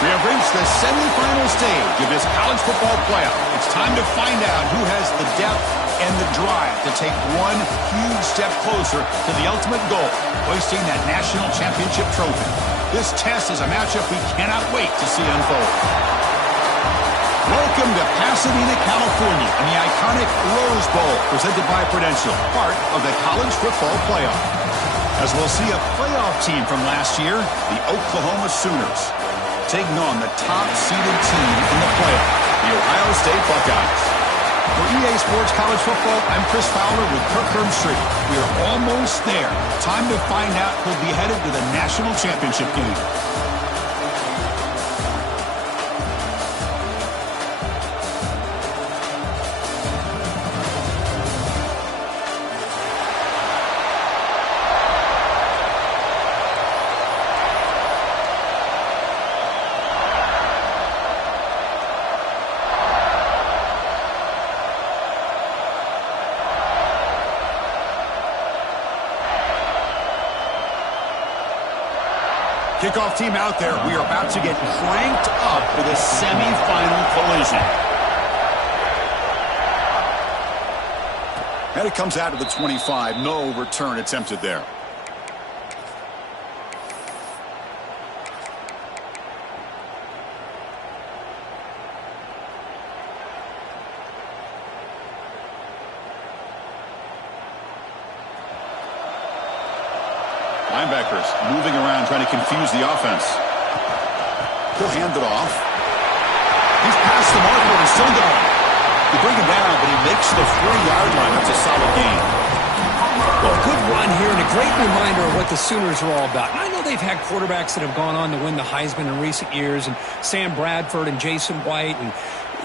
We have reached the semifinal stage of this college football playoff. It's time to find out who has the depth and the drive to take one huge step closer to the ultimate goal, hoisting that national championship trophy. This test is a matchup we cannot wait to see unfold. Welcome to Pasadena, California, and the iconic Rose Bowl, presented by Prudential, part of the college football playoff. As we'll see a playoff team from last year, the Oklahoma Sooners, taking on the top-seeded team in the playoff, the Ohio State Buckeyes. For EA Sports College Football, I'm Chris Fowler with Kirk Herbstreit. We are almost there. Time to find out who'll be headed to the national championship game. Kickoff team out there. We are about to get cranked up for the semifinal collision. And it comes out of the 25. No return attempted there. Linebackers moving around, trying to confuse the offense. He'll hand it off. He's past the marker and still going. They bring him down, but he makes the 40-yard line. That's a solid gain. Well, good run here and a great reminder of what the Sooners are all about. And I know they've had quarterbacks that have gone on to win the Heisman in recent years, and Sam Bradford and Jason White and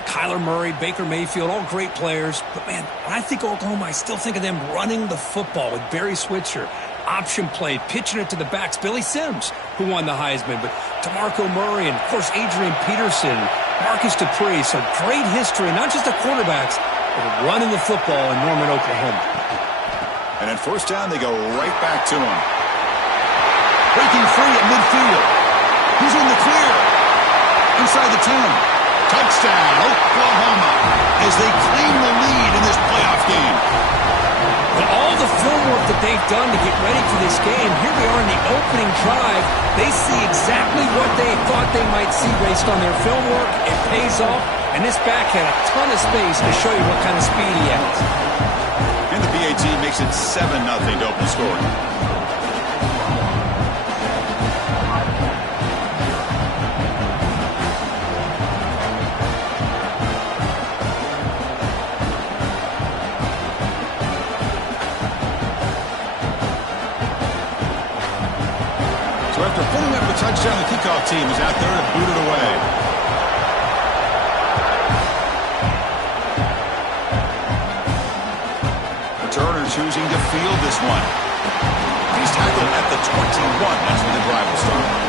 Kyler Murray, Baker Mayfield, all great players. But, man, when I think Oklahoma, I still think of them running the football with Barry Switzer. Option play, pitching it to the backs. Billy Sims, who won the Heisman, but DeMarco Murray and, of course, Adrian Peterson, Marcus Dupree. So great history, not just the quarterbacks, but running the football in Norman, Oklahoma. And at first down, they go right back to him. Breaking free at midfield. He's in the clear. Inside the 10. Touchdown, Oklahoma, as they claim the lead in this playoff game. But all the film work that they've done to get ready for this game, here we are in the opening drive. They see exactly what they thought they might see based on their film work. It pays off, and this back had a ton of space to show you what kind of speed he has. And the PAT makes it 7-0 to open scoring. Touchdown, the kickoff team is out there to boot it away. Returner choosing to field this one. He's tackled at the 21. That's where the drive will start.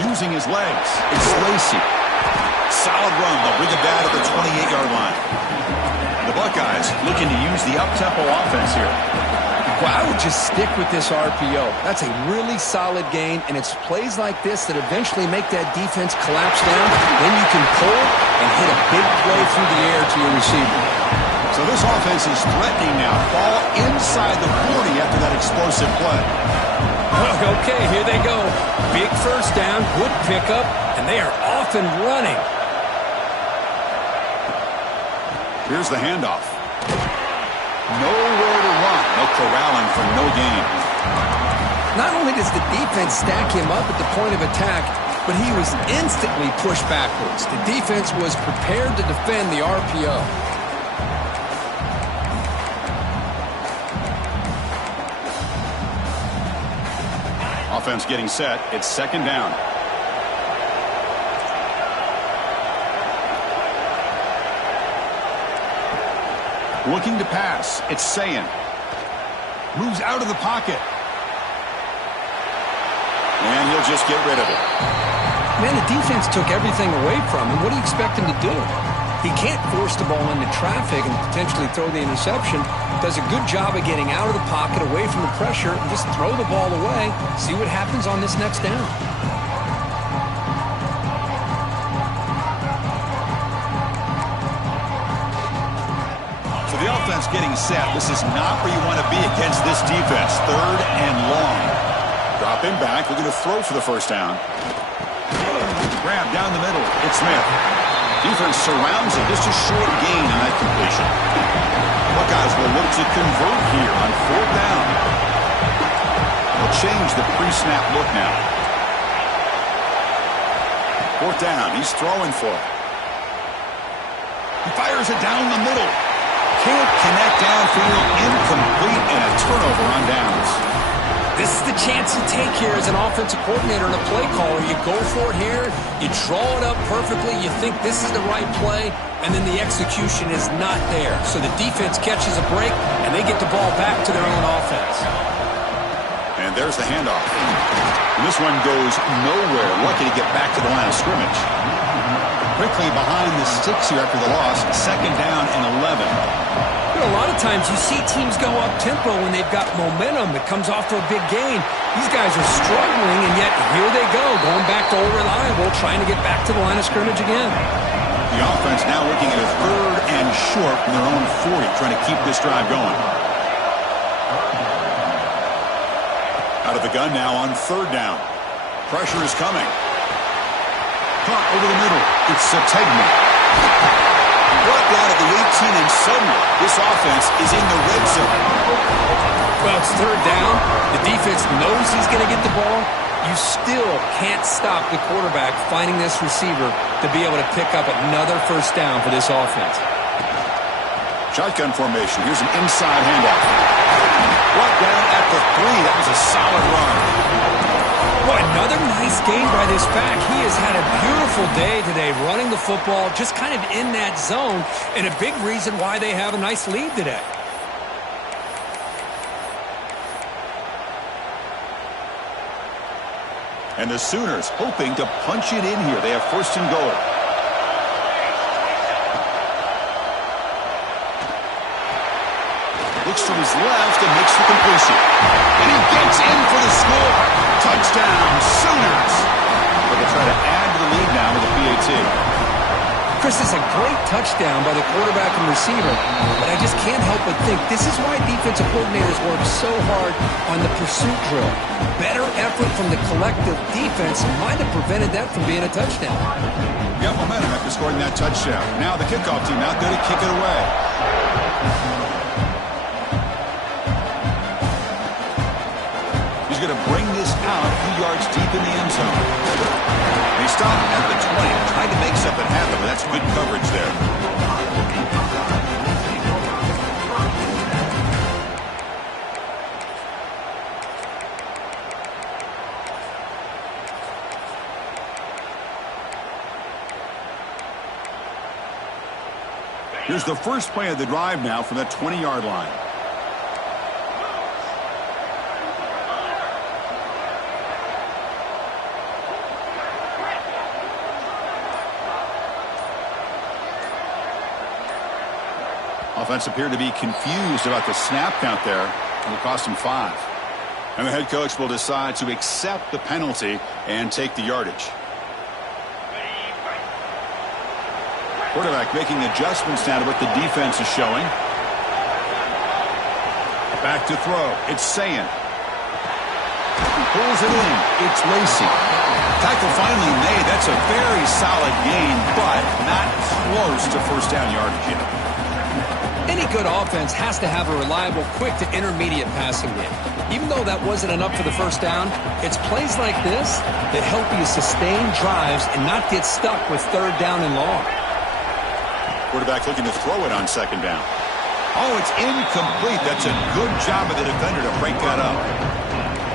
Using his legs, it's Lacey. Solid run. They'll bring it down to the 28-yard line. The Buckeyes looking to use the up-tempo offense here. Well, I would just stick with this RPO. That's a really solid gain, and it's plays like this that eventually make that defense collapse down. Then you can pull and hit a big play through the air to your receiver. So this offense is threatening now. Ball inside the 40 after that explosive play. Okay, here they go. Big first down, good pickup, and they are off and running. Here's the handoff. Nowhere to run. No corralling for no gain. Not only does the defense stack him up at the point of attack, but he was instantly pushed backwards. The defense was prepared to defend the RPO. Offense getting set. It's second down. Looking to pass. It's Ncaa. Moves out of the pocket. And he'll just get rid of it. Man, the defense took everything away from him. What do you expect him to do? He can't force the ball into traffic and potentially throw the interception. Does a good job of getting out of the pocket, away from the pressure, and just throw the ball away. See what happens on this next down. So the offense getting set. This is not where you want to be against this defense. 3rd and long. Drop him back. We're going to throw for the first down. Grab down the middle. It's Smith. Defense surrounds him. Just a short gain on that completion. Buckeyes will look to convert here on 4th down. They'll change the pre-snap look now. 4th down. He's throwing for it. He fires it down the middle. Can't connect downfield. Incomplete, and a turnover on downs. This is the chance you take here as an offensive coordinator and a play caller. You go for it here, you draw it up perfectly, you think this is the right play, and then the execution is not there. So the defense catches a break, and they get the ball back to their own offense. And there's the handoff. And this one goes nowhere. Lucky to get back to the line of scrimmage. Quickly behind the sticks here after the loss. 2nd down and 11. A lot of times you see teams go up-tempo when they've got momentum. It comes off to a big gain. These guys are struggling, and yet here they go, going back to old reliable, trying to get back to the line of scrimmage again. The offense now looking at a 3rd and short from their own 40, trying to keep this drive going. Out of the gun now on 3rd down. Pressure is coming. Caught over the middle. It's Ncaa. Brought down at the 18, and suddenly this offense is in the red zone. Well, it's 3rd down. The defense knows he's going to get the ball. You still can't stop the quarterback finding this receiver to be able to pick up another 1st down for this offense. Shotgun formation. Here's an inside handoff. Brought down at the 3. That was a solid run. Well, another nice game by this back. He has had a beautiful day today running the football, just kind of in that zone, and a big reason why they have a nice lead today. And the Sooners hoping to punch it in here. They have 1st and goal. Looks to his left and makes the completion. And he gets in for the score. Touchdown, Sooners. But they try to add to the lead now with a PAT. Chris, is a great touchdown by the quarterback and receiver, but I just can't help but think this is why defensive coordinators work so hard on the pursuit drill. Better effort from the collective defense might have prevented that from being a touchdown. Got momentum after scoring that touchdown. Now the kickoff team out there to kick it away. He's going to bring this out a few yards deep in the end zone. He stopped at the 20, tried to make something happen, but that's good coverage there. Here's the first play of the drive now from that 20-yard line. Offense appeared to be confused about the snap count there. It will cost him 5. And the head coach will decide to accept the penalty and take the yardage. Quarterback making adjustments now to what the defense is showing. Back to throw. It's Ncaa. Pulls it in. It's Lacey. Tackle finally made. That's a very solid gain, but not close to first down yardage yet. Any good offense has to have a reliable, quick to intermediate passing game. Even though that wasn't enough for the first down, it's plays like this that help you sustain drives and not get stuck with third down and long. Quarterback looking to throw it on second down. Oh, it's incomplete. That's a good job of the defender to break that up.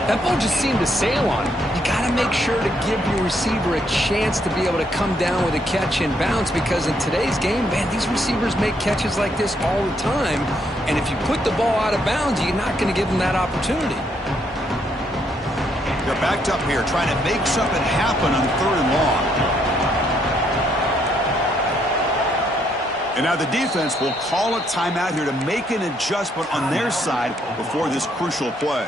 That ball just seemed to sail on him. You got to make sure to give your receiver a chance to be able to come down with a catch and bounce, because in today's game, man, these receivers make catches like this all the time. And if you put the ball out of bounds, you're not going to give them that opportunity. They're backed up here trying to make something happen on 3rd and long. And now the defense will call a timeout here to make an adjustment on their side before this crucial play.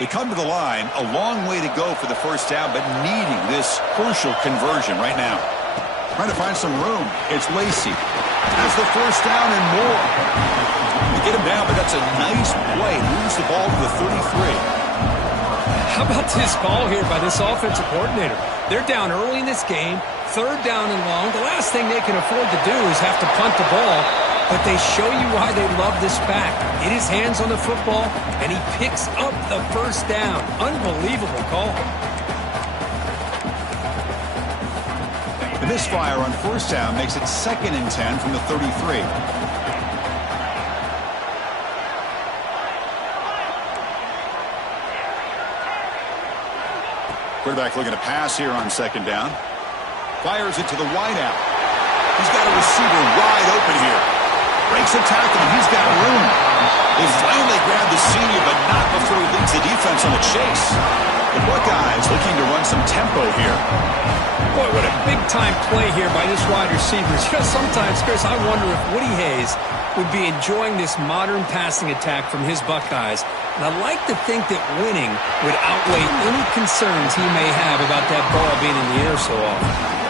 They come to the line, a long way to go for the first down, but needing this crucial conversion right now. Trying to find some room. It's Lacey. Has the first down and more. They get him down, but that's a nice play. Moves the ball to the 33. How about this call here by this offensive coordinator? They're down early in this game, 3rd down and long. The last thing they can afford to do is have to punt the ball, but they show you why they love this back. Get his hands on the football, and he picks up the first down. Unbelievable call. The misfire on 1st down makes it 2nd and 10 from the 33. Quarterback looking to pass here on 2nd down. Fires it to the wideout. He's got a receiver wide open here. Breaks a tackle, and he's got room. They finally grab the senior, but not before he leads the defense on a chase. The Buckeyes looking to run some tempo here. Boy, what a big-time play here by this wide receiver. You know, sometimes, Chris, I wonder if Woody Hayes would be enjoying this modern passing attack from his Buckeyes. And I like to think that winning would outweigh any concerns he may have about that ball being in the air so often.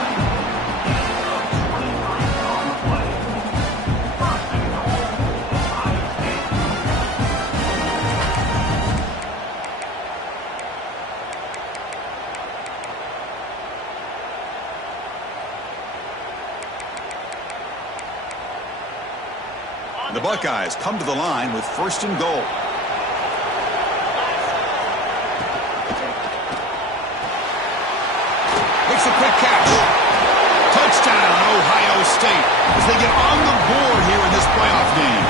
The Buckeyes come to the line with 1st and goal. Makes a quick catch. Touchdown, Ohio State, as they get on the board here in this playoff game.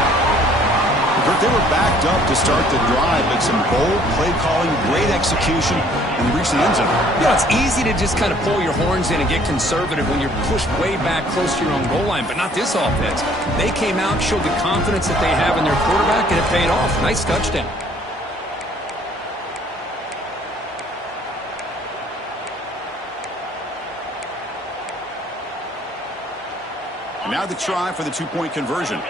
They were backed up to start the drive, but some bold play calling, great execution, and they reached the end zone. Yeah, it's easy to just kind of pull your horns in and get conservative when you're pushed way back close to your own goal line, but not this offense. They came out, showed the confidence that they have in their quarterback, and it paid off. Nice touchdown. And now the try for the 2-point conversion.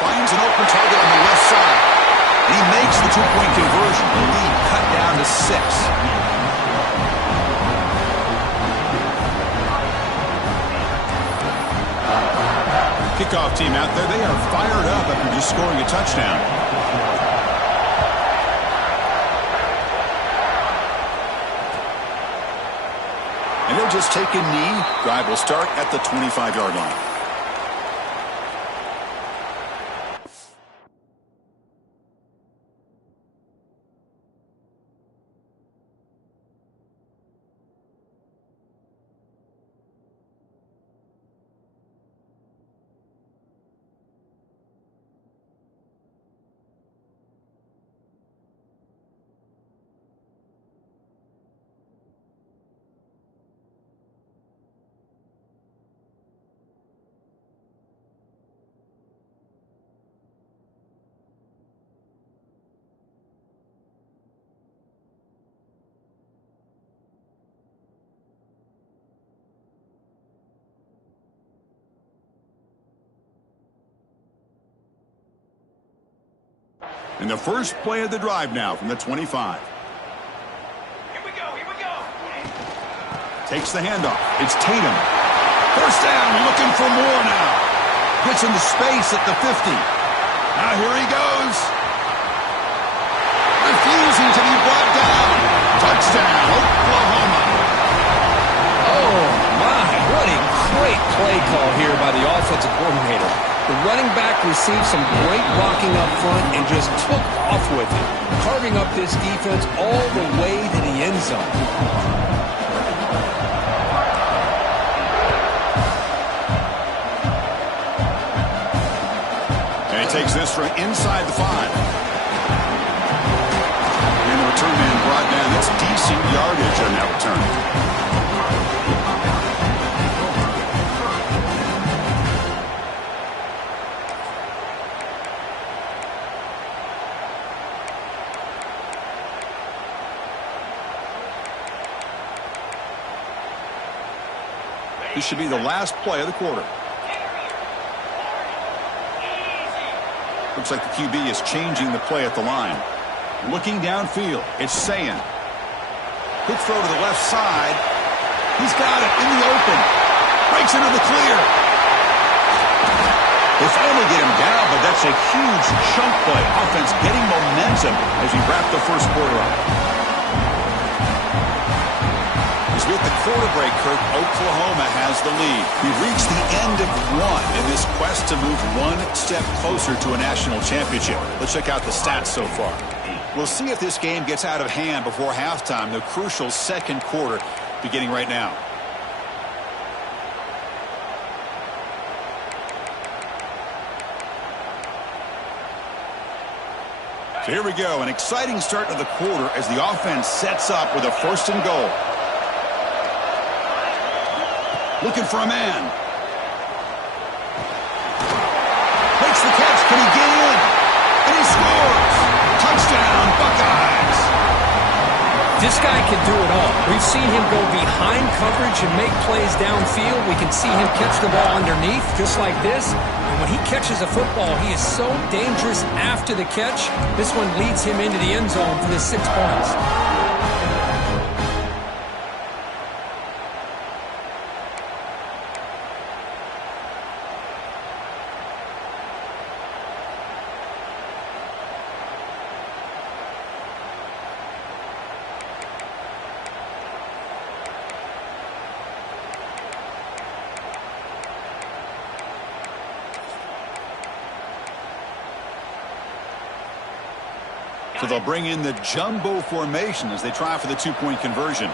Finds an open target on the left side. And he makes the 2-point conversion. The lead cut down to 6. Kickoff team out there. They are fired up after just scoring a touchdown. And they'll just take a knee. Drive will start at the 25-yard line. And the first play of the drive now from the 25. Here we go, here we go. Takes the handoff. It's Tatum. First down, looking for more now. Gets into space at the 50. Now here he goes. Refusing to be brought down. Touchdown, Oklahoma. Oh, my. What a great play call here by the offensive coordinator. The running back received some great blocking up front and just took off with it, carving up this defense all the way to the end zone. And he takes this from inside the 5. And the return man brought down. That's decent yardage on that return. This should be the last play of the quarter. Looks like the QB is changing the play at the line. Looking downfield, it's Ncaa. Quick throw to the left side. He's got it in the open. Breaks into the clear. They finally get him down, but that's a huge chunk play. Offense getting momentum as we wrap the first quarter up. As we hit the quarter break, Kirk, Oklahoma has the lead. We've reached the end of one in this quest to move one step closer to a national championship. Let's check out the stats so far. We'll see if this game gets out of hand before halftime, the crucial second quarter beginning right now. So here we go, an exciting start to the quarter as the offense sets up with a 1st and goal. Looking for a man. Makes the catch. Can he get in? And he scores. Touchdown, Buckeyes. This guy can do it all. We've seen him go behind coverage and make plays downfield. We can see him catch the ball underneath just like this. And when he catches a football, he is so dangerous after the catch. This one leads him into the end zone for the 6 points. So they'll bring in the jumbo formation as they try for the 2-point conversion.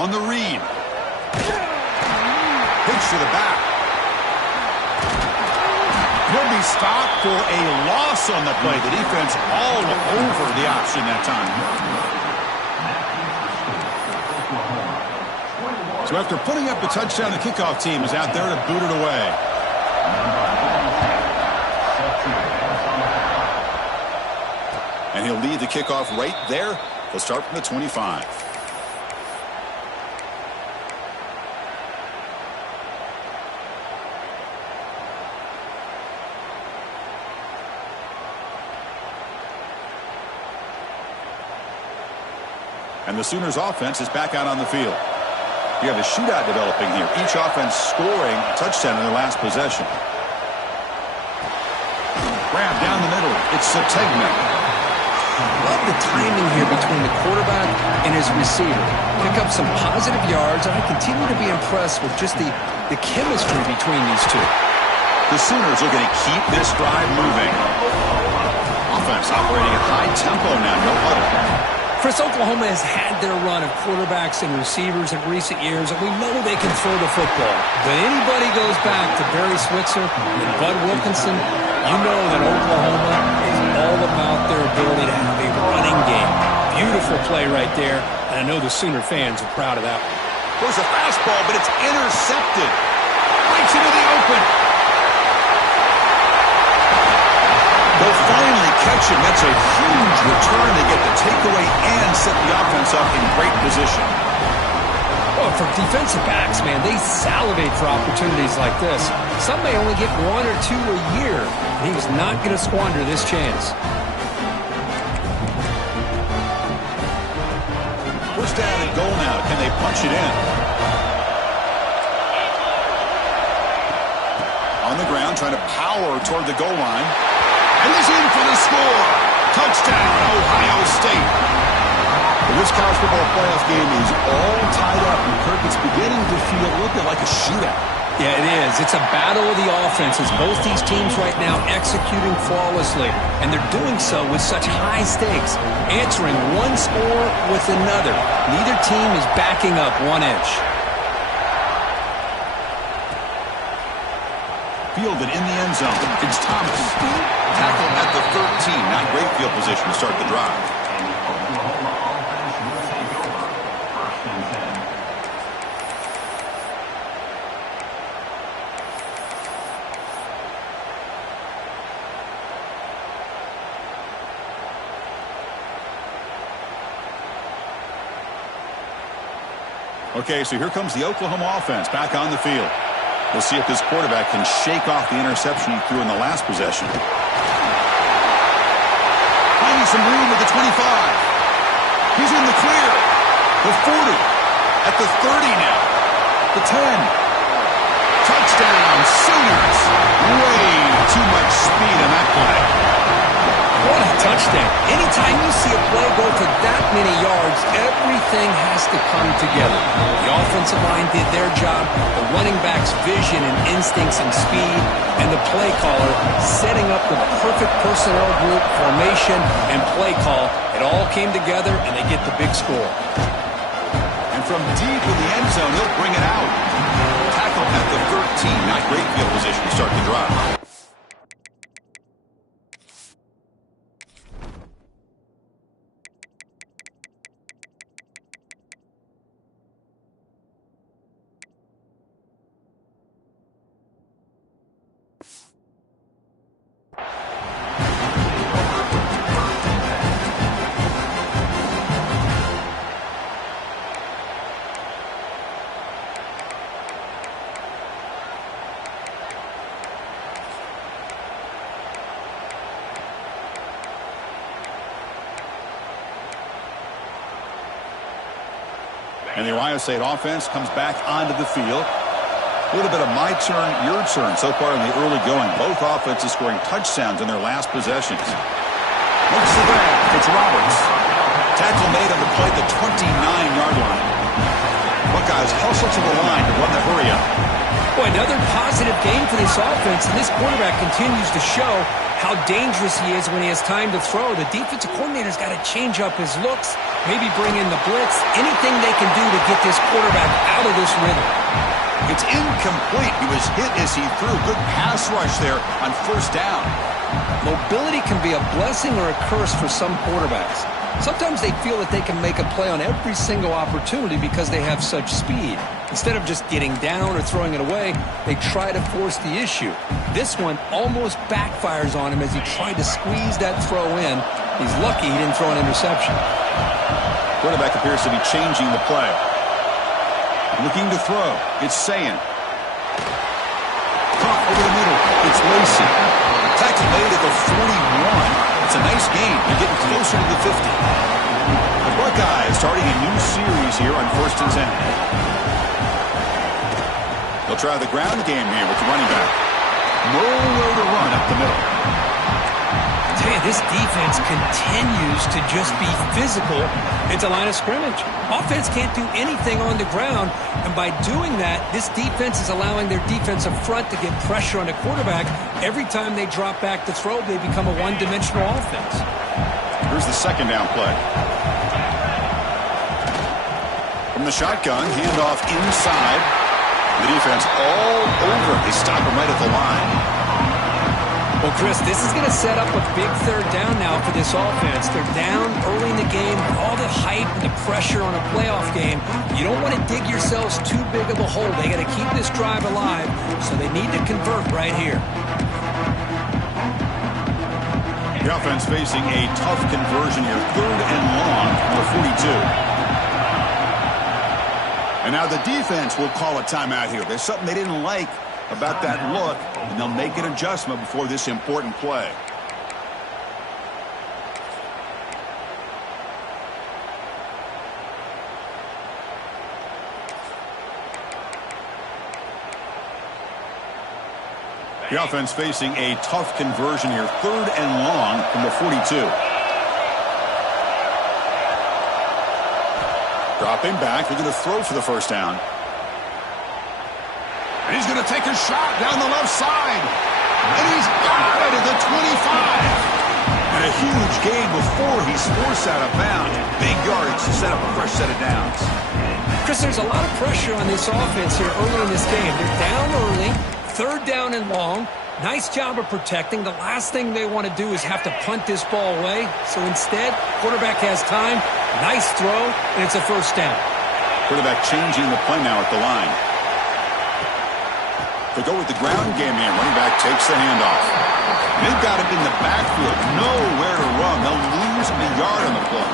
On the read. Pitch to the back. He'll be stopped for a loss on the play. The defense all over the option that time. So after putting up a touchdown, the kickoff team is out there to boot it away. And he'll lead the kickoff right there. He'll start from the 25. And the Sooners offense is back out on the field. You have a shootout developing here. Each offense scoring a touchdown in their last possession. Grab down the middle. It's Sategna. Love the timing here between the quarterback and his receiver. Pick up some positive yards, and I continue to be impressed with just the chemistry between these two. The Sooners looking to keep this drive moving. Offense operating at high tempo now, no huddle. Chris, Oklahoma has had their run of quarterbacks and receivers in recent years, and we know they can throw the football. But anybody goes back to Barry Switzer and Bud Wilkinson, you know that Oklahoma is all about their ability to have a running game. Beautiful play right there, and I know the Sooner fans are proud of that one. There's a fastball, but it's intercepted. Breaks into the open. They'll finally catch him. That's a huge return. They get the takeaway and set the offense up in great position. Well, for defensive backs, man, they salivate for opportunities like this. Some may only get 1 or 2 a year, and he's not going to squander this chance. First down and goal now. Can they punch it in? On the ground, trying to power toward the goal line. And he's in for the score. Touchdown, Ohio State. Well, this college football playoff game is all tied up, and Kirk, it's beginning to feel a little bit like a shootout. Yeah, it is. It's a battle of the offenses. Both these teams right now executing flawlessly, and they're doing so with such high stakes, answering one score with another. Neither team is backing up 1 inch. Fielded in the end zone. It's Thomas. Tackled at the 13. Not great field position to start the drive. Okay, so here comes the Oklahoma offense back on the field. We'll see if this quarterback can shake off the interception he threw in the last possession. Finding some room at the 25. He's in the clear. The 40. At the 30 now. The 10. Touchdown, Sooners. Way too much speed on that play. What a touchdown. Anytime you see a play go for that many yards, everything has to come together. The offensive line did their job, the running back's vision and instincts and speed, and the play caller setting up the perfect personnel group, formation, and play call. It all came together, and they get the big score. And from deep in the end zone, he'll bring it out. Tackled at the 13. Not great field position to start the drive. And the Ohio State offense comes back onto the field. A little bit of my turn, your turn so far in the early going. Both offenses scoring touchdowns in their last possessions. Looks the grab. It's Roberts. Tackle made on the play at the 29-yard line. Buckeyes hustle to the line to run the hurry up. Boy, another positive game for this offense, and this quarterback continues to show how dangerous he is when he has time to throw. The defensive coordinator's got to change up his looks, maybe bring in the blitz, anything they can do to get this quarterback out of this rhythm. It's incomplete. He was hit as he threw. Good pass rush there on first down. Mobility can be a blessing or a curse for some quarterbacks. Sometimes they feel that they can make a play on every single opportunity because they have such speed. Instead of just getting down or throwing it away, they try to force the issue. This one almost backfires on him as he tried to squeeze that throw in. He's lucky he didn't throw an interception. Quarterback appears to be changing the play. Looking to throw. It's Ncaa. Caught over the middle. It's Lacey. Tackle made at the 41. It's a nice gain. They're getting closer to the 50. The Buckeyes starting a new series here on 1st and 10. They'll try the ground game here with the running back. Nowhere to run up the middle. I tell you, this defense continues to just be physical at the line of scrimmage. Offense can't do anything on the ground, and by doing that, this defense is allowing their defensive front to get pressure on the quarterback. Every time they drop back to throw, they become a one-dimensional offense. Here's the second down play. From the shotgun, handoff inside. The defense all over. They stop him right at the line. Well, Chris, this is going to set up a big third down now for this offense. They're down early in the game. All the hype and the pressure on a playoff game. You don't want to dig yourselves too big of a hole. They got to keep this drive alive, so they need to convert right here. The offense facing a tough conversion here. 3rd and long from the 42. And now the defense will call a timeout here. There's something they didn't like about that look, and they'll make an adjustment before this important play. The offense facing a tough conversion here. 3rd and long from the 42. Dropping back, they're going to throw for the first down. And he's going to take a shot down the left side. And he's got it at the 25. And a huge gain before he's forced out of bounds. Big yards to set up a fresh set of downs. Chris, there's a lot of pressure on this offense here early in this game. They're down early, third down and long. Nice job of protecting. The last thing they want to do is have to punt this ball away. So instead, quarterback has time. Nice throw, and it's a first down. Quarterback changing the play now at the line. They go with the ground game here. Running back takes the handoff. They've got him in the backfield. Nowhere to run. They'll lose a yard on the play.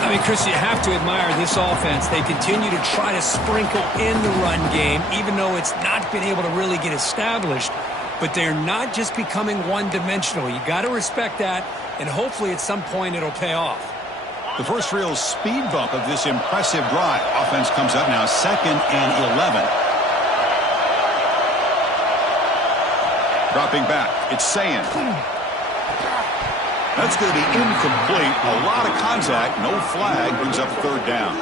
I mean, Chris, you have to admire this offense. They continue to try to sprinkle in the run game, even though it's not been able to really get established. But they're not just becoming one-dimensional. You got to respect that, and hopefully at some point it'll pay off. The first real speed bump of this impressive drive. Offense comes up now, 2nd and 11. Dropping back, it's Ncaa. That's going to be incomplete. A lot of contact, no flag, brings up third down.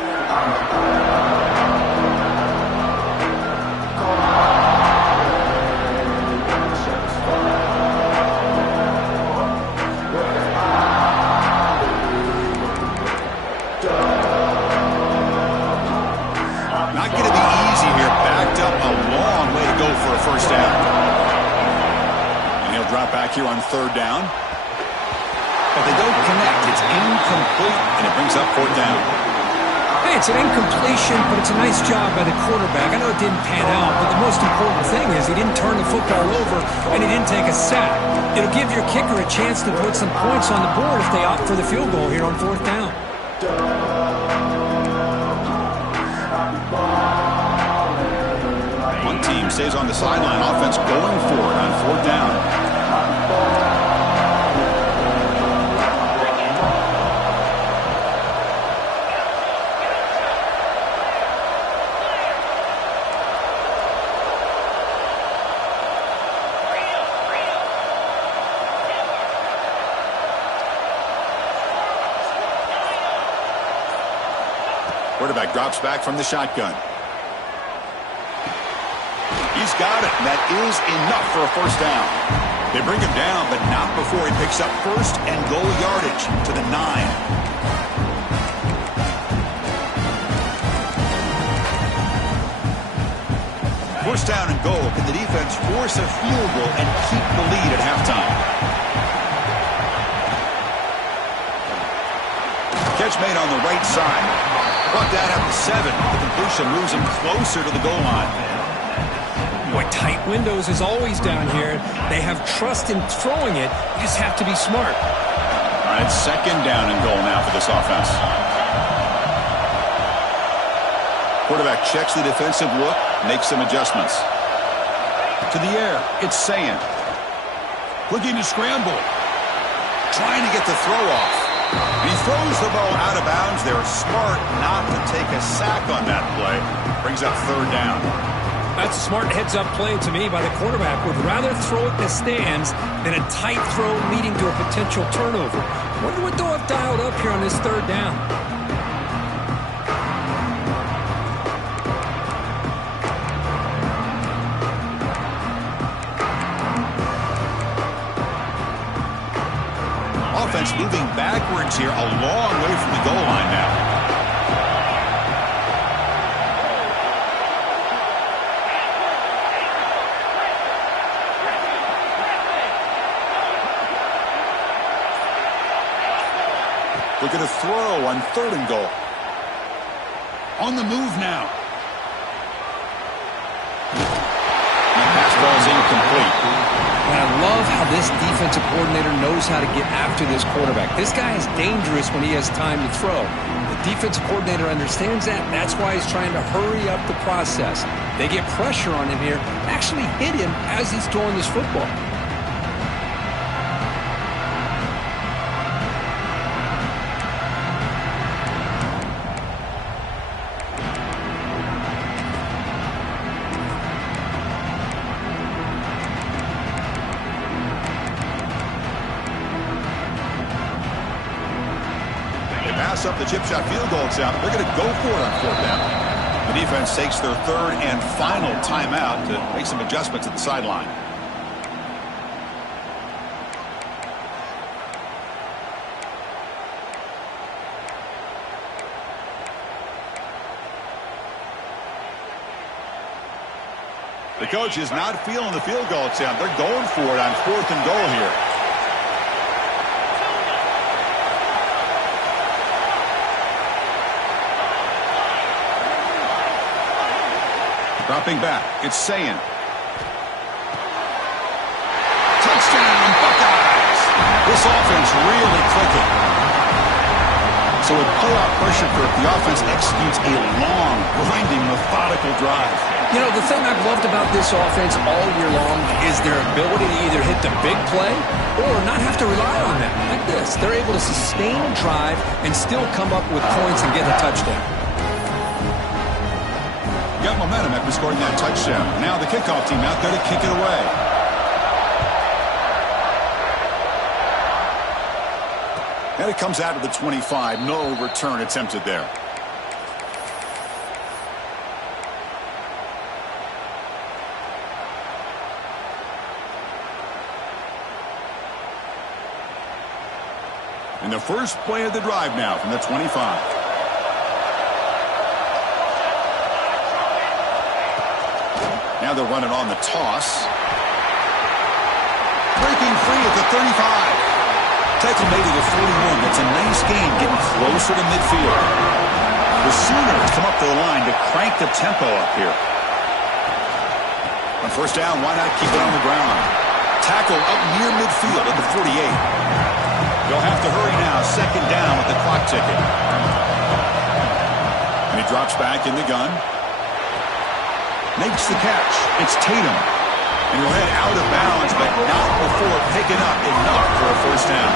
Not going to be easy here. Backed up a long way to go for a first down. Drop back here on third down. But they don't connect. It's incomplete, and it brings up fourth down. Hey, it's an incompletion, but it's a nice job by the quarterback. I know it didn't pan out, but the most important thing is he didn't turn the football over, and he didn't take a sack. It'll give your kicker a chance to put some points on the board if they opt for the field goal here on fourth down. One team stays on the sideline. Offense going for it on fourth down. Quarterback drops back from the shotgun. He's got it, and that is enough for a first down. They bring him down, but not before he picks up first and goal yardage to the 9. First down and goal. Can the defense force a field goal and keep the lead at halftime? Catch made on the right side. Brought down at the 7. The completion moves him closer to the goal line. Boy, tight windows is always down here. They have trust in throwing it. You just have to be smart. All right, 2nd down and goal now for this offense. Quarterback checks the defensive look, makes some adjustments. To the air, it's Ncaa. Looking to scramble. Trying to get the throw off. And he throws the ball out of bounds. They're smart not to take a sack on that play. Brings up third down. That's a smart heads-up play to me by the quarterback. Would rather throw it in the stands than a tight throw leading to a potential turnover. Wonder what they'll have dialed up here on this third down. Offense moving backwards here, a long way from the goal line now. Looking to throw on 3rd and goal. On the move now. And the pass ball is incomplete. And I love how this defensive coordinator knows how to get after this quarterback. This guy is dangerous when he has time to throw. The defensive coordinator understands that. That's why he's trying to hurry up the process. They get pressure on him here, actually hit him as he's throwing this football. pass up the chip shot field goal attempt. They're going to go for it on 4th down. The defense takes their 3rd and final timeout to make some adjustments at the sideline. The coach is not feeling the field goal attempt. They're going for it on 4th and goal here. Dropping back, it's Ncaa. Touchdown, Buckeyes! This offense really clicking. So with playoff pressure, the offense executes a long, grinding, methodical drive. You know, the thing I've loved about this offense all year long is their ability to either hit the big play or not have to rely on that. Like this, they're able to sustain a drive and still come up with points and get a touchdown. Got momentum after scoring that touchdown. Now the kickoff team out there to kick it away. And it comes out of the 25. No return attempted there. And the first play of the drive now from the 25. Now they're running on the toss. Breaking free at the 35. Tackle made at the 41. That's a nice gain, getting closer to midfield. The Sooners come up to the line to crank the tempo up here. On 1st down, why not keep it on the ground? Tackle up near midfield at the 48. They'll have to hurry now. 2nd down with the clock ticking. And he drops back in the gun. Makes the catch. It's Tatum. And he'll head out of bounds, but not before picking up enough for a 1st down.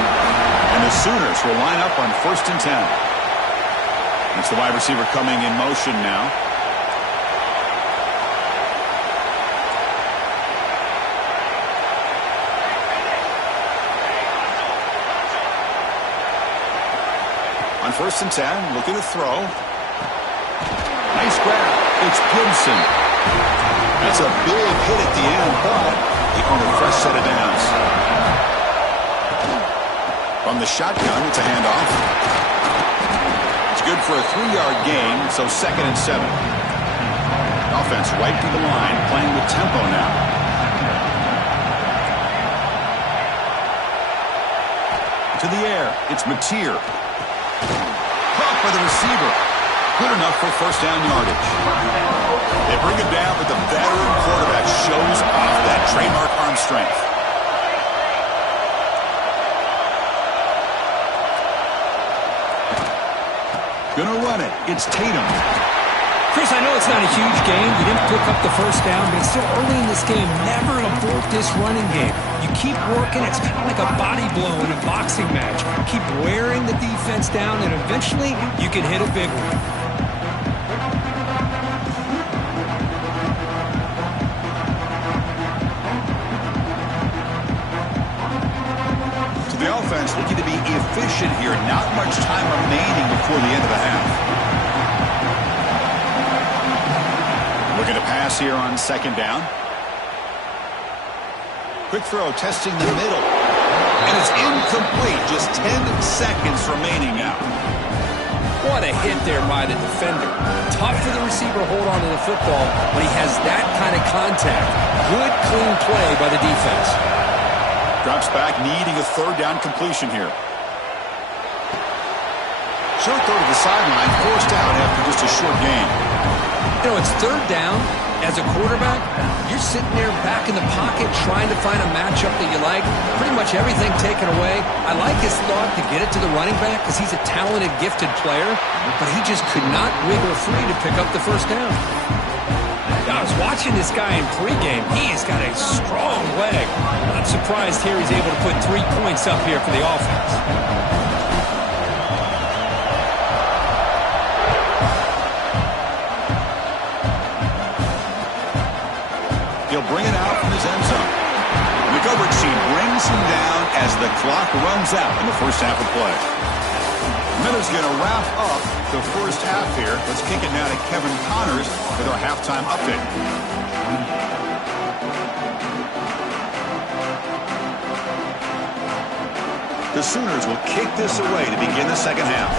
And the Sooners will line up on 1st and 10. It's the wide receiver coming in motion now. On 1st and 10, looking to throw. Nice grab. It's Gibson. That's a big hit at the end, but he earned a fresh set of downs. From the shotgun, it's a handoff. It's good for a 3-yard gain, so 2nd and 7. Offense right to the line, playing with tempo now. To the air, it's Mateer. Caught by the receiver. Good enough for 1st down yardage. They bring him down, but the veteran quarterback shows off that trademark arm strength. Gonna run it. It's Tatum. Chris, I know it's not a huge game. You didn't pick up the 1st down, but it's still early in this game. Never abort this running game. You keep working. It's kind of like a body blow in a boxing match. Keep wearing the defense down, and eventually you can hit a big one. So the offense looking to be efficient here. Not much time remaining before the end of the half. Looking to pass here on 2nd down. Quick throw, testing the middle. And it's incomplete. Just 10 seconds remaining now. What a hit there by the defender. Tough for the receiver to hold on to the football when he has that kind of contact. Good, clean play by the defense. Drops back, needing a 3rd down completion here. Short throw to the sideline, forced out after just a short gain. You know, it's 3rd down. As a quarterback, you're sitting there back in the pocket trying to find a matchup that you like. Pretty much everything taken away. I like his thought to get it to the running back because he's a talented, gifted player, but he just could not wiggle free to pick up the 1st down. I was watching this guy in pregame. He has got a strong leg. Not surprised here he's able to put 3 points up here for the offense. He'll bring it out from his end zone. And the coverage team brings him down as the clock runs out in the first half of play. Miller's going to wrap up the first half here. Let's kick it now to Kevin Connors with our halftime update. The Sooners will kick this away to begin the second half.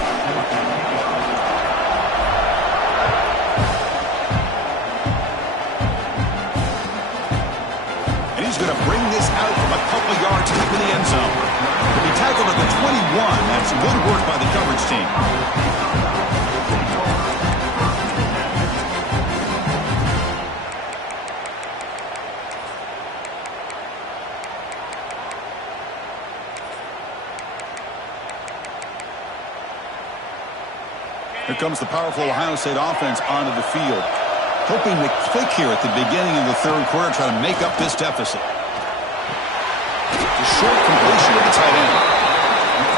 And he's going to bring this out from a couple yards deep in the end zone. He tackled at the 21. That's good work by the coverage team. Here comes the powerful Ohio State offense onto the field. Hoping to click here at the beginning of the third quarter, try to make up this deficit. A short completion to the tight end.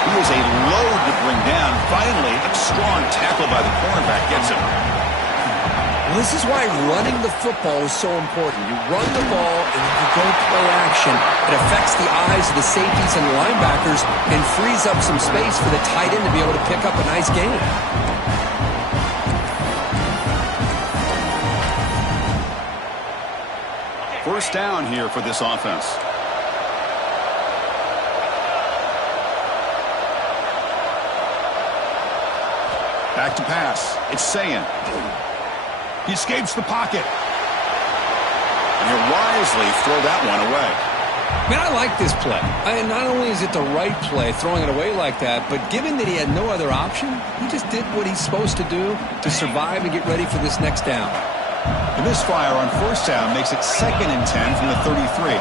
He is a load to bring down. Finally, a strong tackle by the cornerback gets him. Well, this is why running the football is so important. You run the ball, and if you don't play action, it affects the eyes of the safeties and linebackers and frees up some space for the tight end to be able to pick up a nice gain. First down here for this offense. Back to pass. It's Ncaa. He escapes the pocket. And he'll wisely throw that one away. Man, I like this play. Not only is it the right play, throwing it away like that, but given that he had no other option, he just did what he's supposed to do to survive and get ready for this next down. The misfire on first down makes it 2nd and 10 from the 33.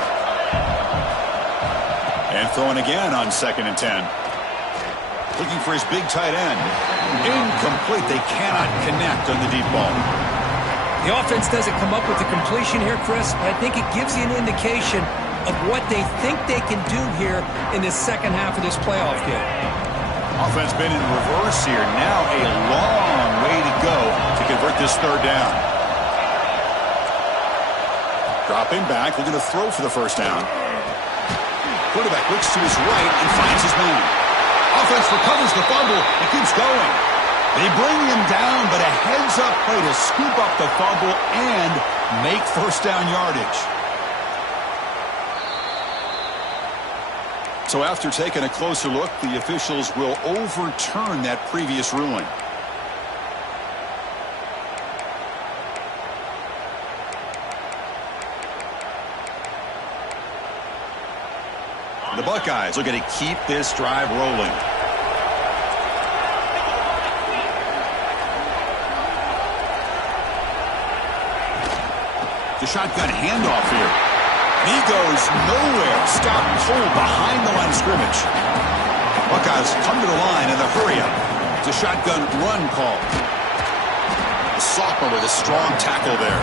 And throwing again on 2nd and 10. Looking for his big tight end. Incomplete. They cannot connect on the deep ball. The offense doesn't come up with the completion here, Chris, but I think it gives you an indication of what they think they can do here in the second half of this playoff game. Offense been in reverse here. Now a long way to go to convert this third down. Dropping back, looking to throw for the first down. Quarterback looks to his right and finds his man. Offense recovers the fumble and keeps going. They bring him down, but a heads-up play to scoop up the fumble and make first down yardage. So after taking a closer look, the officials will overturn that previous ruling. The Buckeyes looking to keep this drive rolling. The shotgun handoff here. He goes nowhere. Stopped cold behind the line of scrimmage. Buckeyes come to the line in the hurry up. It's a shotgun run call. The sophomore with a strong tackle there.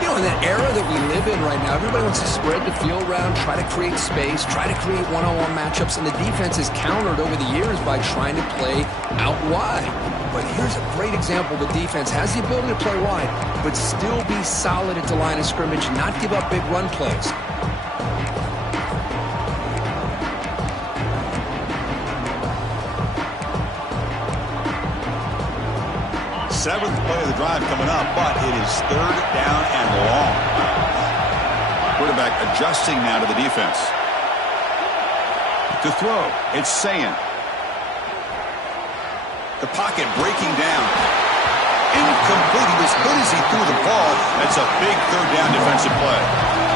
You know, in the era that we live in right now, everybody wants to spread the field around, try to create space, try to create one-on-one matchups, and the defense is countered over the years by trying to play out wide. But here's a great example. The defense has the ability to play wide, but still be solid at the line of scrimmage, not give up big run plays. Seventh play of the drive coming up, but it is third down and long. Quarterback adjusting now to the defense. To throw, it's Ncaa. The pocket breaking down. Incomplete. He was good as he threw the ball. That's a big third down defensive play.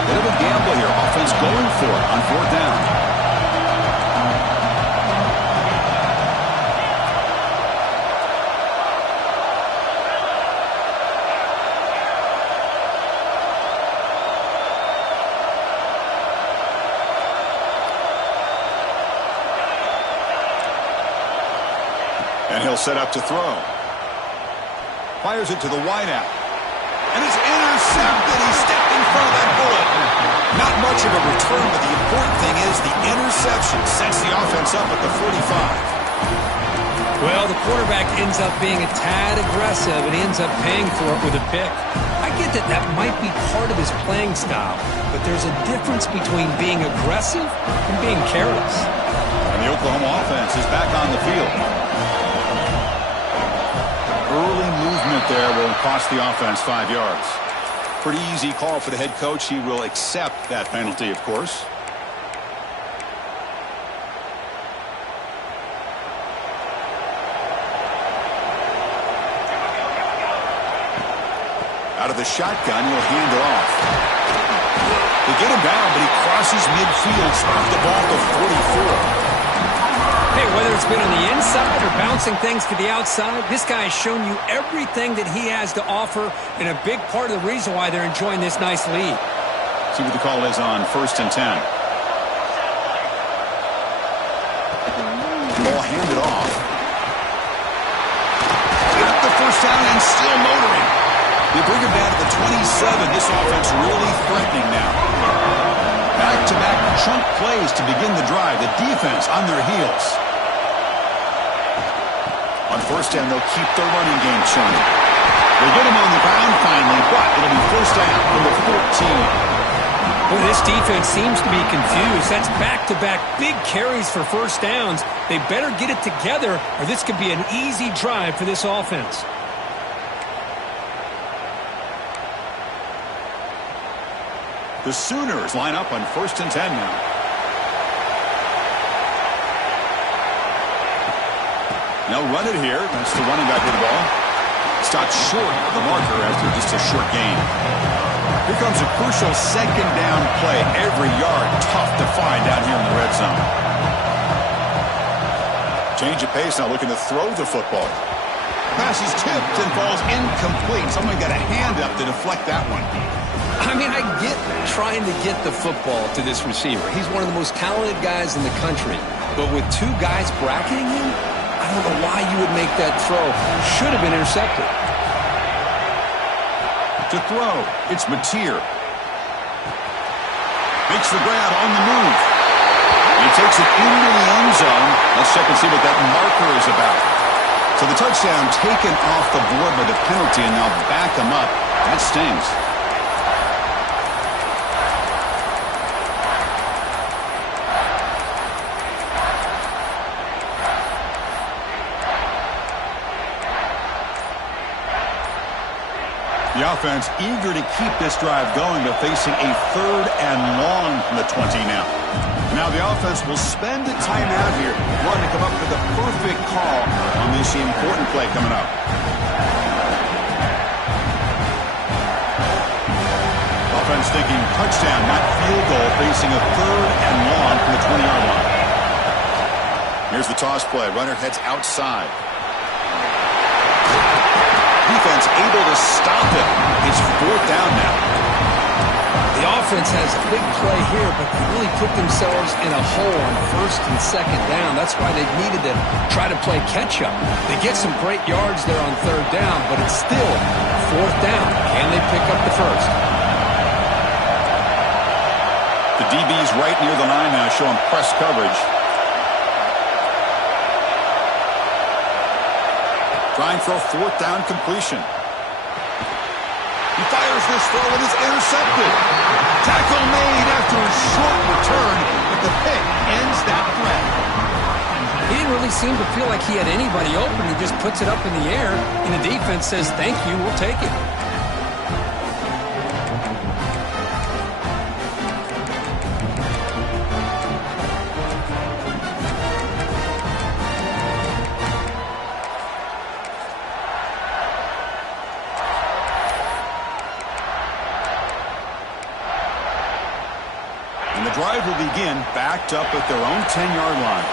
Bit of a gamble here. Offense going for it on fourth down. And he'll set up to throw. Fires it to the wideout. And it's intercepted. He stepped in front of that bullet. Not much of a return, but the important thing is the interception sets the offense up at the 45. Well, the quarterback ends up being a tad aggressive, and he ends up paying for it with a pick. I get that that might be part of his playing style, but there's a difference between being aggressive and being careless. And the Oklahoma offense is back on the field. early movement there will cost the offense 5 yards. Pretty easy call for the head coach. He will accept that penalty, of course. Out of the shotgun, he'll hand it off. They get him down, but he crosses midfield, stops the ball to 44. Hey, whether it's been on the inside or bouncing things to the outside, this guy has shown you everything that he has to offer, and a big part of the reason why they're enjoying this nice lead. See what the call is on 1st and 10. Ball handed off. Got the first down and still motoring. They bring him down to the 27. This offense really threatening now. Back-to-back chunk plays to begin the drive. The defense on their heels. On 1st down, they'll keep their running game churning. They get him on the ground finally, but it'll be 1st down from the 14. Boy, this defense seems to be confused. That's back-to-back big carries for 1st downs. They better get it together, or this could be an easy drive for this offense. The Sooners line up on 1st and 10 now. They'll run it here. That's the running back with the ball. Stopped short of the marker after just a short gain. Here comes a crucial 2nd down play. Every yard tough to find down here in the red zone. Change of pace now, looking to throw the football. Pass is tipped and falls incomplete. Someone got a hand up to deflect that one. I mean, I get trying to get the football to this receiver. He's one of the most talented guys in the country. But with 2 guys bracketing him, I don't know why you would make that throw. Should have been intercepted. To throw, it's Mateer. Makes the grab on the move. He takes it into the end zone. Let's check and see what that marker is about. So the touchdown taken off the board by the penalty, and now back him up. That stings. The offense eager to keep this drive going, but facing a 3rd and long from the 20 now. Now the offense will spend a timeout here, wanting to come up with the perfect call on this important play coming up. Offense thinking touchdown, not field goal, facing a 3rd and long from the 20-yard line. Here's the toss play. Runner heads outside. Defense able to stop it. It's 4th down now. The offense has a big play here, but they really put themselves in a hole on 1st and 2nd down. That's why they've needed to try to play catch-up. They get some great yards there on 3rd down, but it's still 4th down. Can they pick up the 1st? The DB's right near the line now, showing press coverage. Trying for a 4th down completion. He fires this throw and is intercepted. Tackle made after a short return, but the pick ends that threat. He didn't really seem to feel like he had anybody open. He just puts it up in the air, and the defense says, thank you, we'll take it. And the drive will begin backed up at their own 10-yard line.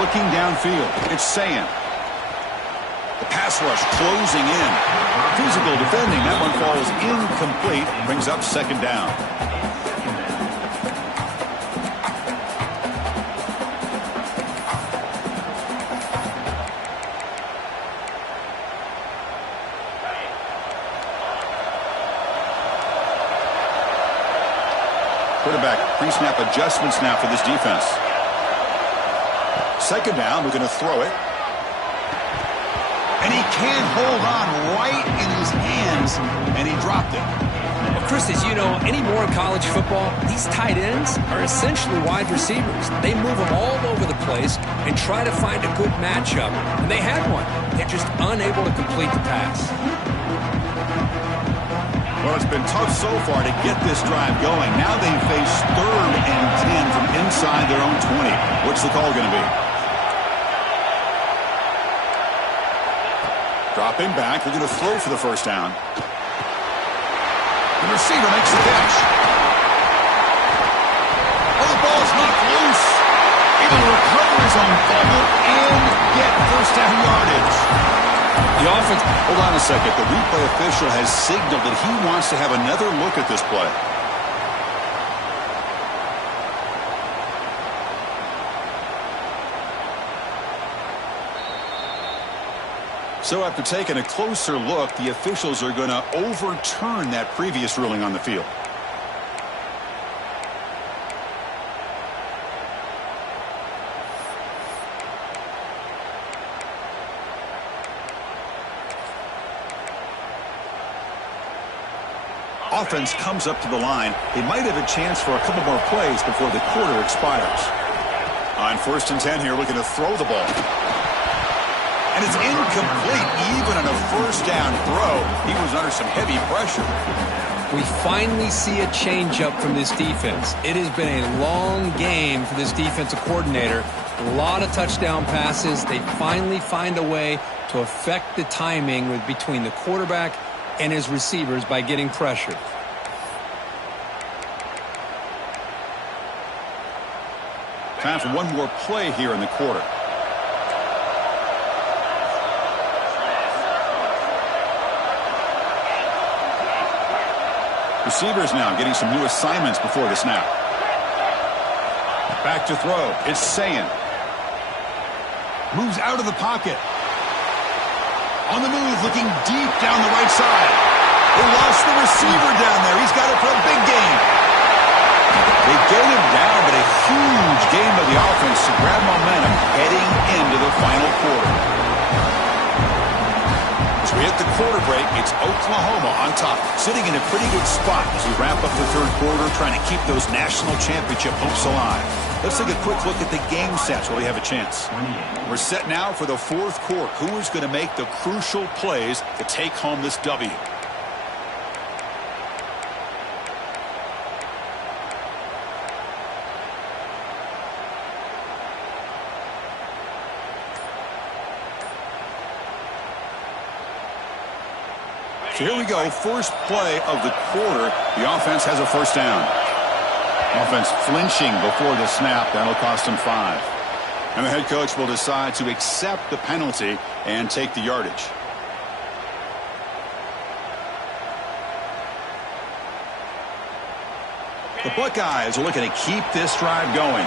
Looking downfield, it's Ncaa. The pass rush closing in. Physical defending. That one falls incomplete. Brings up 2nd down. Quarterback pre-snap adjustments now for this defense. 2nd down, we're going to throw it. And he can't hold on right in his hands, and he dropped it. Well, Chris, as you know, anymore in college football, these tight ends are essentially wide receivers. They move them all over the place and try to find a good matchup. And they had one. They're just unable to complete the pass. Well, it's been tough so far to get this drive going. Now they face 3rd and 10 from inside their own 20. What's the call going to be? Dropping back. They're going to throw for the first down. The receiver makes the catch. Oh, the ball's knocked loose. Able to recover his own fumble and get first down yardage. The offense, hold on a second. The replay official has signaled that he wants to have another look at this play. So after taking a closer look, the officials are going to overturn that previous ruling on the field. Offense comes up to the line. They might have a chance for a couple more plays before the quarter expires. On 1st and 10 here, looking to throw the ball. And it's incomplete. Even on a first down throw, he was under some heavy pressure. We finally see a changeup from this defense. It has been a long game for this defensive coordinator. A lot of touchdown passes. They finally find a way to affect the timing between the quarterback and his receivers by getting pressure. Time for one more play here in the quarter. Receivers now getting some new assignments before the snap. Back to throw. It's Ncaa. Moves out of the pocket. On the move, looking deep down the right side. They lost the receiver down there. He's got it for a big gain. They get him down, but a huge gain by the offense to grab momentum heading into the final quarter. As we hit the quarter break, it's Oklahoma on top, sitting in a pretty good spot as we wrap up the 3rd quarter, trying to keep those national championship hopes alive. Let's take a quick look at the game stats while we have a chance. We're set now for the 4th quarter. Who is going to make the crucial plays to take home this W? So here we go, first play of the quarter. The offense has a first down. Offense flinching before the snap. That'll cost him 5. And the head coach will decide to accept the penalty and take the yardage. The Buckeyes are looking to keep this drive going.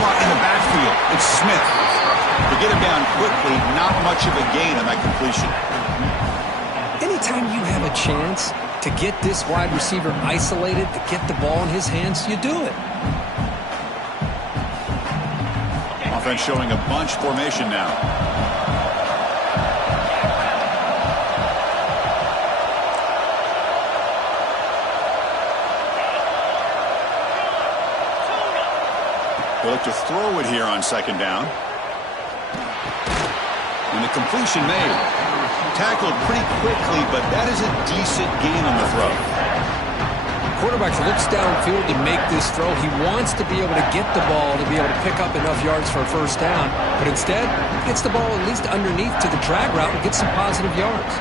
Caught in the backfield. It's Smith. To get him down quickly, not much of a gain on that completion. Anytime you have a chance to get this wide receiver isolated, to get the ball in his hands, you do it. Offense showing a bunch formation now. They look to throw it here on 2nd down. And the completion made. Tackled pretty quickly, but that is a decent gain on the throw. Quarterback looks downfield to make this throw. He wants to be able to get the ball to be able to pick up enough yards for a first down, but instead gets the ball at least underneath to the drag route and gets some positive yards.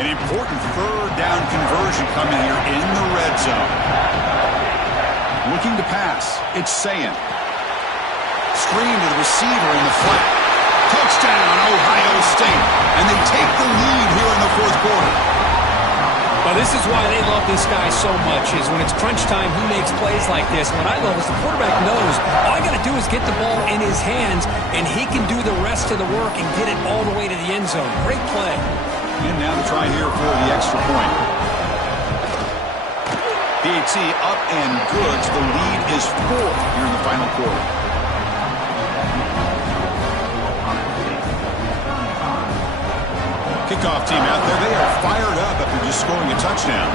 An important 3rd down conversion coming here in the red zone. Looking to pass. It's Ncaa. Screen to the receiver in the flat. Touchdown, Ohio State. And they take the lead here in the 4th quarter. Well, this is why they love this guy so much, is when it's crunch time, he makes plays like this. What I love is the quarterback knows all I got to do is get the ball in his hands, and he can do the rest of the work and get it all the way to the end zone. Great play. And now to try here for the extra point. PAT up and good. So the lead is 4 here in the final quarter. Kickoff team out there. They are fired up after just scoring a touchdown.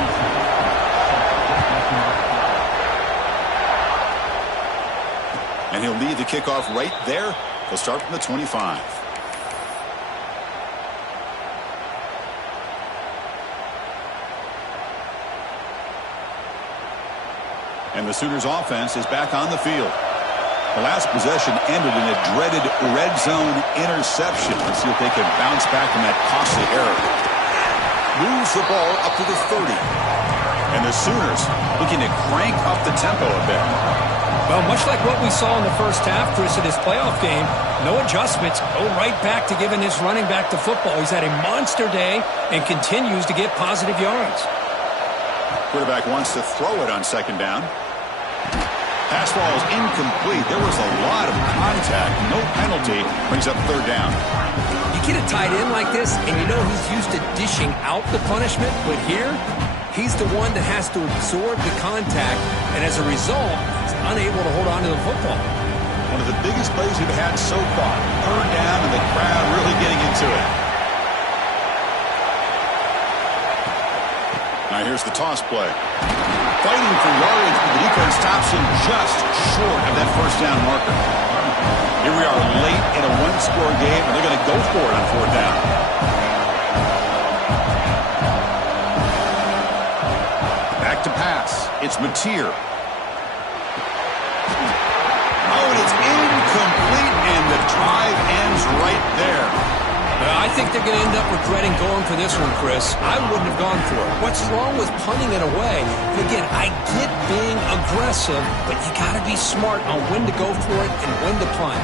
And he'll lead the kickoff right there. He'll start from the 25. And the Sooners offense is back on the field. The last possession ended in a dreaded red zone interception. Let's see if they can bounce back from that costly error. Moves the ball up to the 30. And the Sooners looking to crank up the tempo a bit. Well, much like what we saw in the first half, Chris, in his playoff game, no adjustments, go right back to giving his running back the football. He's had a monster day and continues to get positive yards. Quarterback wants to throw it on second down. Pass ball is incomplete. There was a lot of contact. No penalty. Brings up third down. You get a tight end like this, and you know he's used to dishing out the punishment, but here, he's the one that has to absorb the contact, and as a result, he's unable to hold on to the football. One of the biggest plays we've had so far. Third down, and the crowd really getting into it. Now here's the toss play. Fighting for yardage, but the defense stops him just short of that first down marker. Here we are late in a one-score game, and they're going to go for it on fourth down. Back to pass. It's Mateer. Oh, and it's incomplete, and the drive ends right there. I think they're going to end up regretting going for this one, Chris. I wouldn't have gone for it. What's wrong with punting it away? And again, I get being aggressive, but you got to be smart on when to go for it and when to punt.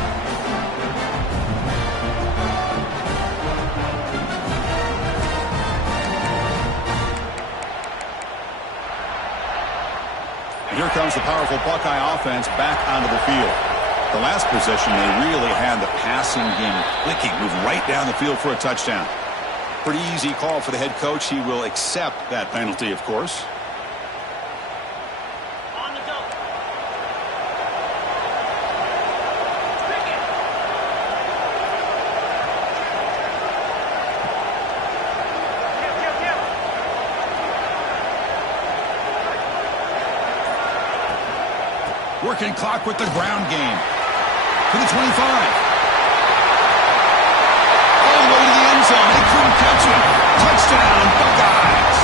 Here comes the powerful Buckeye offense back onto the field. The last possession, they really had the passing game clicking, moved right down the field for a touchdown. Pretty easy call for the head coach. He will accept that penalty, of course. On the go. Working clock with the ground game. To the 25. All the way to the end zone. They couldn't catch it. Touchdown, Buckeyes.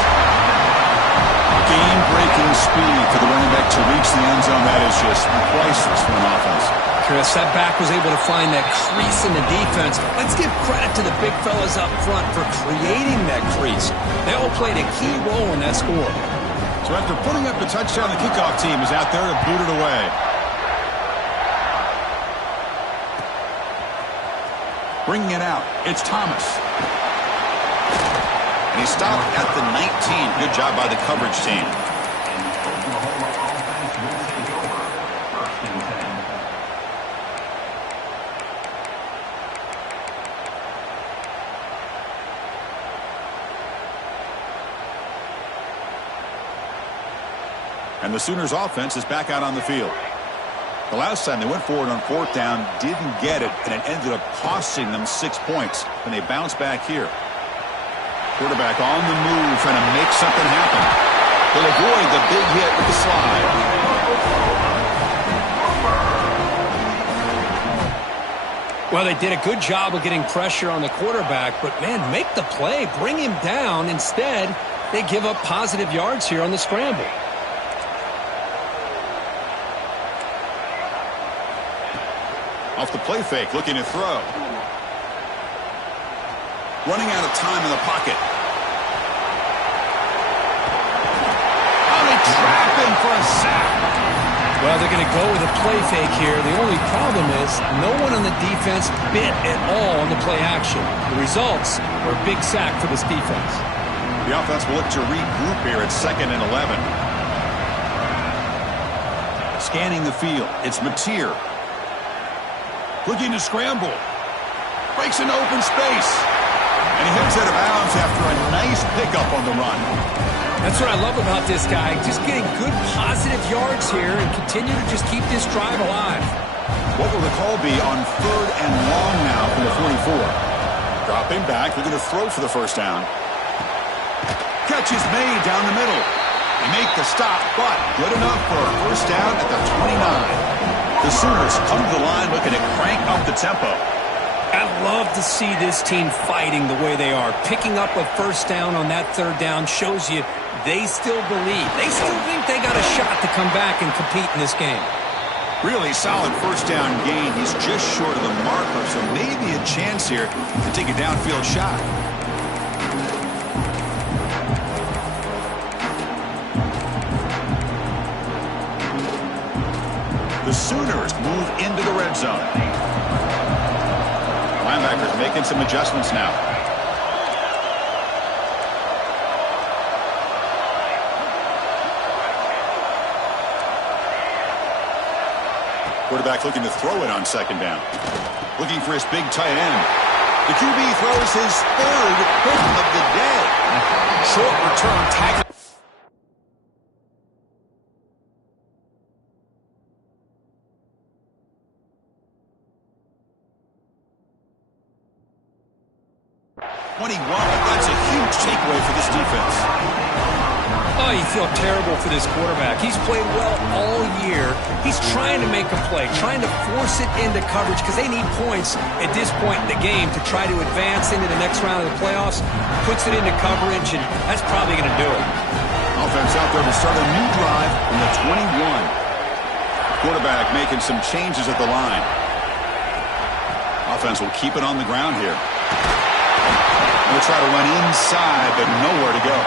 Game-breaking speed for the running back to reach the end zone. That is just priceless for an offense. Chris, that back was able to find that crease in the defense. Let's give credit to the big fellas up front for creating that crease. They all played a key role in that score. So after putting up the touchdown, the kickoff team is out there to boot it away. Bringing it out, it's Thomas. And he stopped at the 19. Good job by the coverage team. And the Sooners offense is back out on the field. The last time they went forward on fourth down, didn't get it, and it ended up costing them 6 points. And they bounce back here. Quarterback on the move, trying to make something happen. They'll avoid the big hit with the slide. Well, they did a good job of getting pressure on the quarterback, but, man, make the play. Bring him down. Instead, they give up positive yards here on the scramble. Off the play fake, looking to throw. Running out of time in the pocket. Oh, they trap him for a sack. Well, they're going to go with a play fake here. The only problem is no one on the defense bit at all on the play action. The results were a big sack for this defense. The offense will look to regroup here at 2nd and 11. Scanning the field, it's Mateer. Looking to scramble. Breaks into open space. And he heads out of bounds after a nice pickup on the run. That's what I love about this guy. Just getting good positive yards here and continue to just keep this drive alive. What will the call be on 3rd and long now from the 44? Dropping back, looking to throw for the first down. Catch is made down the middle. They make the stop, but good enough for a first down at the 29. The Sooners come to the line looking to crank up the tempo. I love to see this team fighting the way they are. Picking up a first down on that third down shows you they still believe. They still think they got a shot to come back and compete in this game. Really solid first down gain. He's just short of the marker, so maybe a chance here to take a downfield shot. The Sooners move into the red zone. Linebackers making some adjustments now. Quarterback looking to throw it on second down. Looking for his big tight end. The QB throws his third hit of the day. Short return tackle. That's a huge takeaway for this defense. Oh, you feel terrible for this quarterback. He's played well all year. He's trying to make a play, trying to force it into coverage because they need points at this point in the game to try to advance into the next round of the playoffs. Puts it into coverage, and that's probably going to do it. Offense out there to start a new drive from the 21. Quarterback making some changes at the line. Offense will keep it on the ground here. They'll try to run inside, but nowhere to go.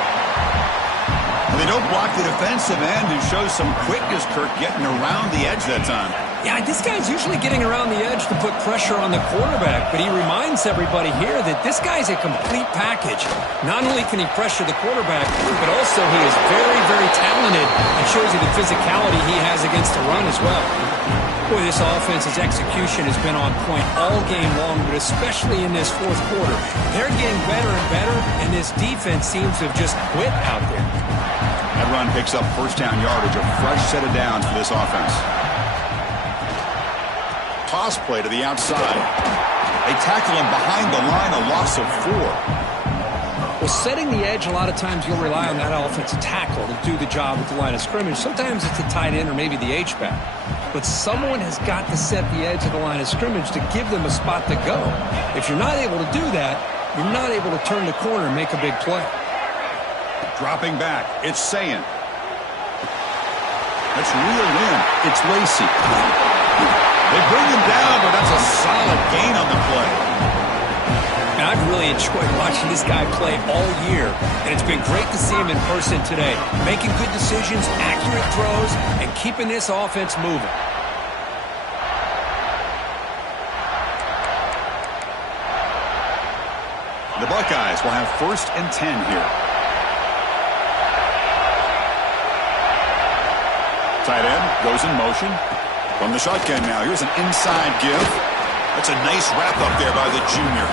They don't block the defensive end, who shows some quickness, Kirk, getting around the edge that time. Yeah, this guy's usually getting around the edge to put pressure on the quarterback, but he reminds everybody here that this guy's a complete package. Not only can he pressure the quarterback, but also he is very, very talented and shows you the physicality he has against the run as well. Boy, this offense's execution has been on point all game long, but especially in this fourth quarter. They're getting better and better, and this defense seems to have just quit out there. That run picks up first down yardage, a fresh set of downs for this offense. Toss play to the outside. They tackle him behind the line, a loss of 4. Well, setting the edge, a lot of times you'll rely on that offensive tackle to do the job at the line of scrimmage. Sometimes it's a tight end or maybe the H-back. But someone has got to set the edge of the line of scrimmage to give them a spot to go. If you're not able to do that, you're not able to turn the corner and make a big play. Dropping back, it's Ncaa. That's reeled in. It's Lacey. They bring him down, but that's a solid gain on the play. Now, I've really enjoyed watching this guy play all year, and it's been great to see him in person today. Making good decisions, accurate throws, and keeping this offense moving. The Buckeyes will have 1st and 10 here. Tight end goes in motion. From the shotgun now, here's an inside give. That's a nice wrap-up there by the junior.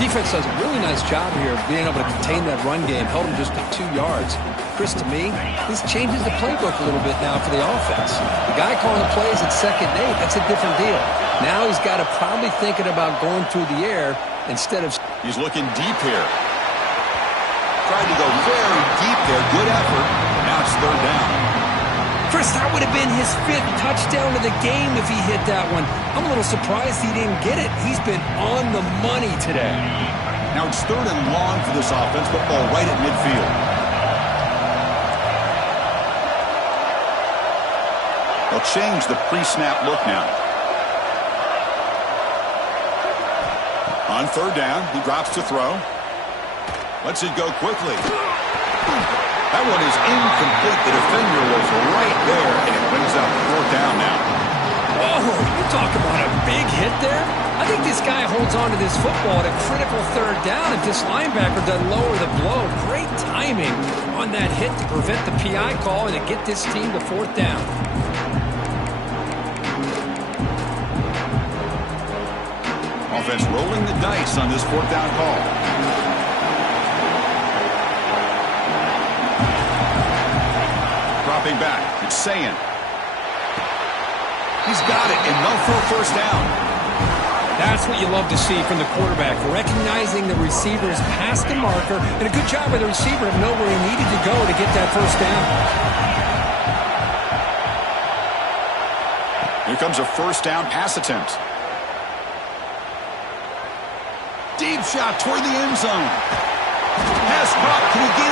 Defense does a really nice job here of being able to contain that run game, held him just at 2 yards. Chris, to me, this changes the playbook a little bit now for the offense. The guy calling the plays at 2nd and 8, that's a different deal. Now he's got to probably thinking about going through the air instead of... He's looking deep here. Tried to go very deep there. Good effort. Now it's 3rd down. Chris, that would have been his 5th touchdown of the game if he hit that one. I'm a little surprised he didn't get it. He's been on the money today. Now it's 3rd and long for this offense. Football right at midfield. They'll change the pre-snap look now. On 3rd down, he drops to throw. Lets it go quickly. That one is incomplete. The defender was right there, and it brings up 4th down now. Whoa, you talk about a big hit there. I think this guy holds on to this football at a critical 3rd down if this linebacker doesn't lower the blow. Great timing on that hit to prevent the PI call and to get this team to 4th down. Offense rolling the dice on this 4th down call. Dropping back, it's Ncaa. He's got it, and no for a 1st down. That's what you love to see from the quarterback, recognizing the receiver's past the marker, and a good job by the receiver to know where he needed to go to get that first down. Here comes a first down pass attempt. Deep shot toward the end zone. Pass caught. Can he get